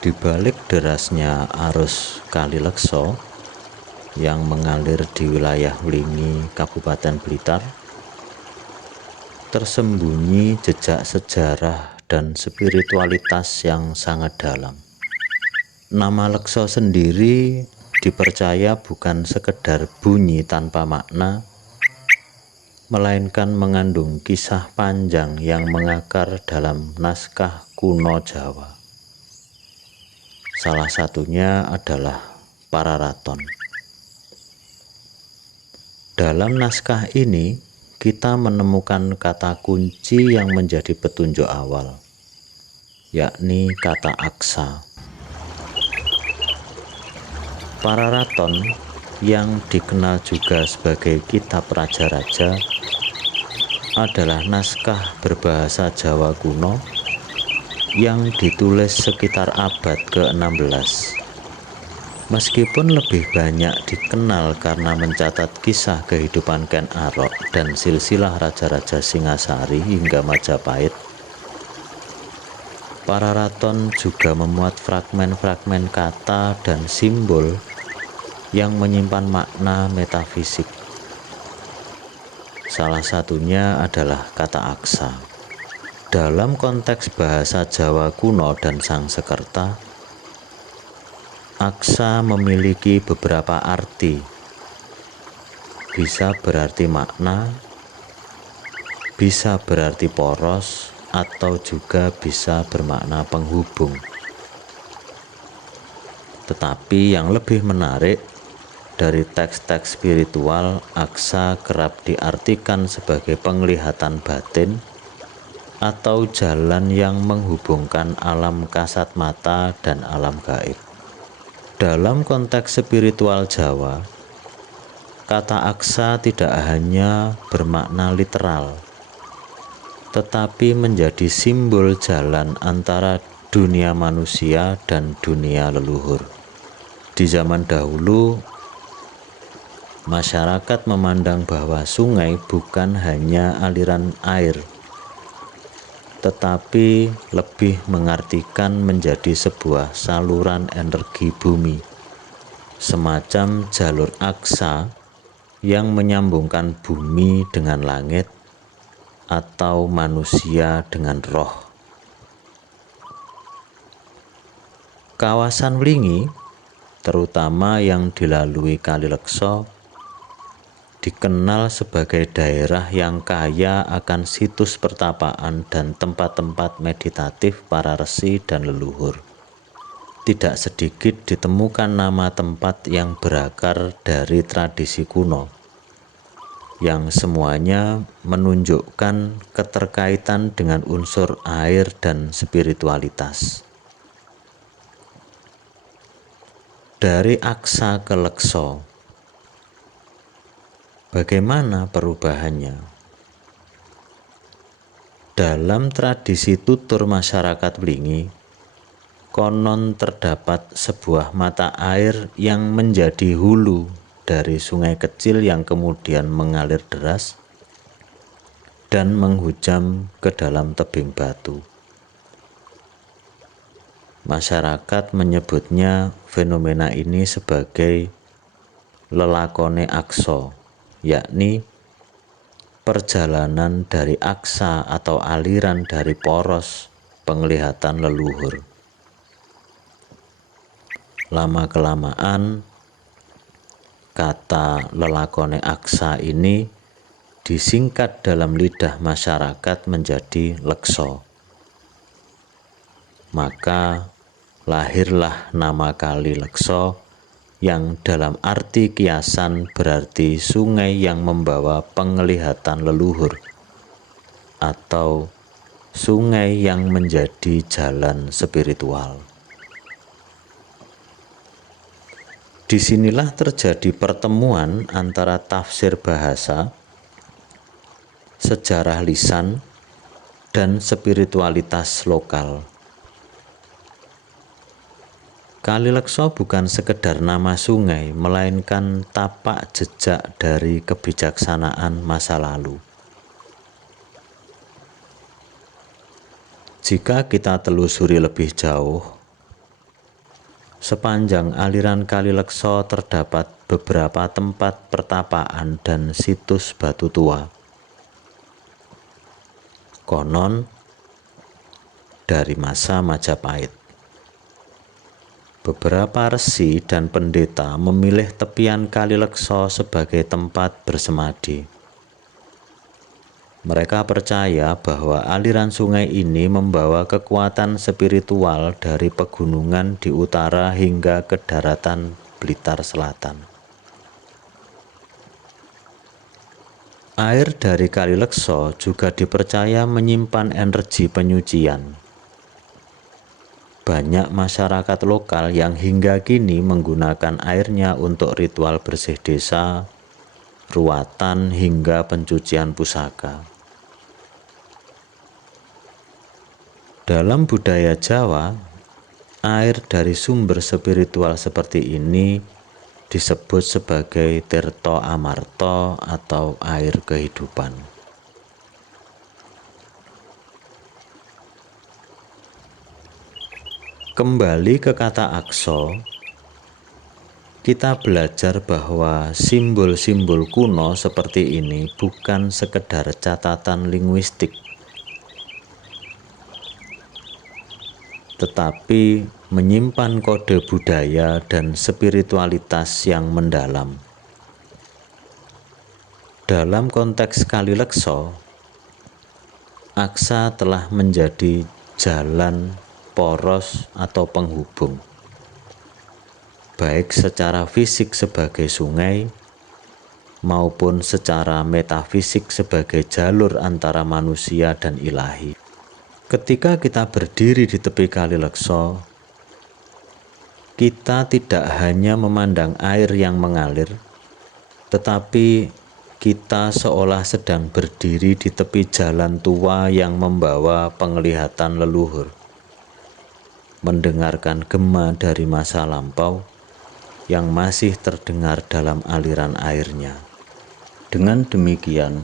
Di balik derasnya arus Kali Lekso yang mengalir di wilayah Wlingi, Kabupaten Blitar, tersembunyi jejak sejarah dan spiritualitas yang sangat dalam. Nama Lekso sendiri dipercaya bukan sekedar bunyi tanpa makna, melainkan mengandung kisah panjang yang mengakar dalam naskah kuno Jawa. Salah satunya adalah Pararaton. Dalam naskah ini, kita menemukan kata kunci yang menjadi petunjuk awal, yakni kata aksa. Pararaton yang dikenal juga sebagai Kitab Raja-Raja adalah naskah berbahasa Jawa kuno yang ditulis sekitar abad ke-16. Meskipun lebih banyak dikenal karena mencatat kisah kehidupan Ken Arok dan silsilah Raja-Raja Singasari hingga Majapahit, Pararaton juga memuat fragmen-fragmen kata dan simbol yang menyimpan makna metafisik. Salah satunya adalah kata aksa. Dalam konteks bahasa Jawa kuno dan Sangsekerta, aksa memiliki beberapa arti. Bisa berarti makna, bisa berarti poros, atau juga bisa bermakna penghubung. Tetapi yang lebih menarik, dari teks-teks spiritual, aksa kerap diartikan sebagai penglihatan batin atau jalan yang menghubungkan alam kasat mata dan alam gaib. Dalam konteks spiritual Jawa, kata aksa tidak hanya bermakna literal, tetapi menjadi simbol jalan antara dunia manusia dan dunia leluhur. Di zaman dahulu, masyarakat memandang bahwa sungai bukan hanya aliran air, tetapi lebih mengartikan menjadi sebuah saluran energi bumi, semacam jalur aksa yang menyambungkan bumi dengan langit atau manusia dengan roh. Kawasan Wlingi, terutama yang dilalui Kali Lekso, dikenal sebagai daerah yang kaya akan situs pertapaan dan tempat-tempat meditatif para resi dan leluhur. Tidak sedikit ditemukan nama tempat yang berakar dari tradisi kuno, yang semuanya menunjukkan keterkaitan dengan unsur air dan spiritualitas. Dari aksa ke lekso, bagaimana perubahannya? Dalam tradisi tutur masyarakat Wlingi, konon terdapat sebuah mata air yang menjadi hulu dari sungai kecil yang kemudian mengalir deras dan menghujam ke dalam tebing batu. Masyarakat menyebutnya fenomena ini sebagai lelakone aksa, yakni perjalanan dari aksa atau aliran dari poros penglihatan leluhur. Lama-kelamaan, kata lelakone aksa ini disingkat dalam lidah masyarakat menjadi lekso. Maka lahirlah nama Kali Lekso yang dalam arti kiasan berarti sungai yang membawa penglihatan leluhur atau sungai yang menjadi jalan spiritual. Disinilah terjadi pertemuan antara tafsir bahasa, sejarah lisan, dan spiritualitas lokal. Kali Lekso bukan sekedar nama sungai, melainkan tapak jejak dari kebijaksanaan masa lalu. Jika kita telusuri lebih jauh, Sepanjang aliran Kali Lekso terdapat beberapa tempat pertapaan dan situs batu tua. Konon dari masa Majapahit, beberapa resi dan pendeta memilih tepian Kali Lekso sebagai tempat bersemadi. Mereka percaya bahwa aliran sungai ini membawa kekuatan spiritual dari pegunungan di utara hingga ke daratan Blitar Selatan. Air dari Kali Lekso juga dipercaya menyimpan energi penyucian. Banyak masyarakat lokal yang hingga kini menggunakan airnya untuk ritual bersih desa, ruatan, hingga pencucian pusaka. Dalam budaya Jawa, air dari sumber spiritual seperti ini disebut sebagai Tirto Amarta atau air kehidupan. Kembali ke kata Aksa, kita belajar bahwa simbol-simbol kuno seperti ini bukan sekedar catatan linguistik, tetapi menyimpan kode budaya dan spiritualitas yang mendalam. Dalam konteks Kali Lekso, Aksa telah menjadi jalan, poros, atau penghubung, baik secara fisik sebagai sungai, maupun secara metafisik sebagai jalur antara manusia dan ilahi. Ketika kita berdiri di tepi Kali Lekso, kita tidak hanya memandang air yang mengalir, tetapi kita seolah sedang berdiri di tepi jalan tua yang membawa penglihatan leluhur, mendengarkan gema dari masa lampau yang masih terdengar dalam aliran airnya. Dengan demikian,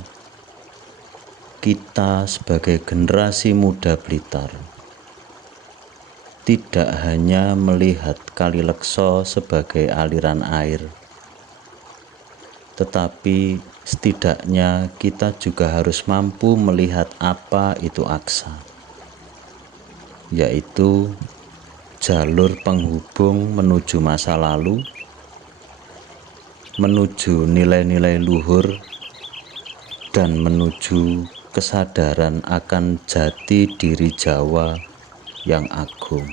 kita sebagai generasi muda Blitar tidak hanya melihat Kali Lekso sebagai aliran air, tetapi setidaknya kita juga harus mampu melihat apa itu Aksa, yaitu jalur penghubung menuju masa lalu, menuju nilai-nilai luhur, dan menuju kesadaran akan jati diri Jawa yang agung.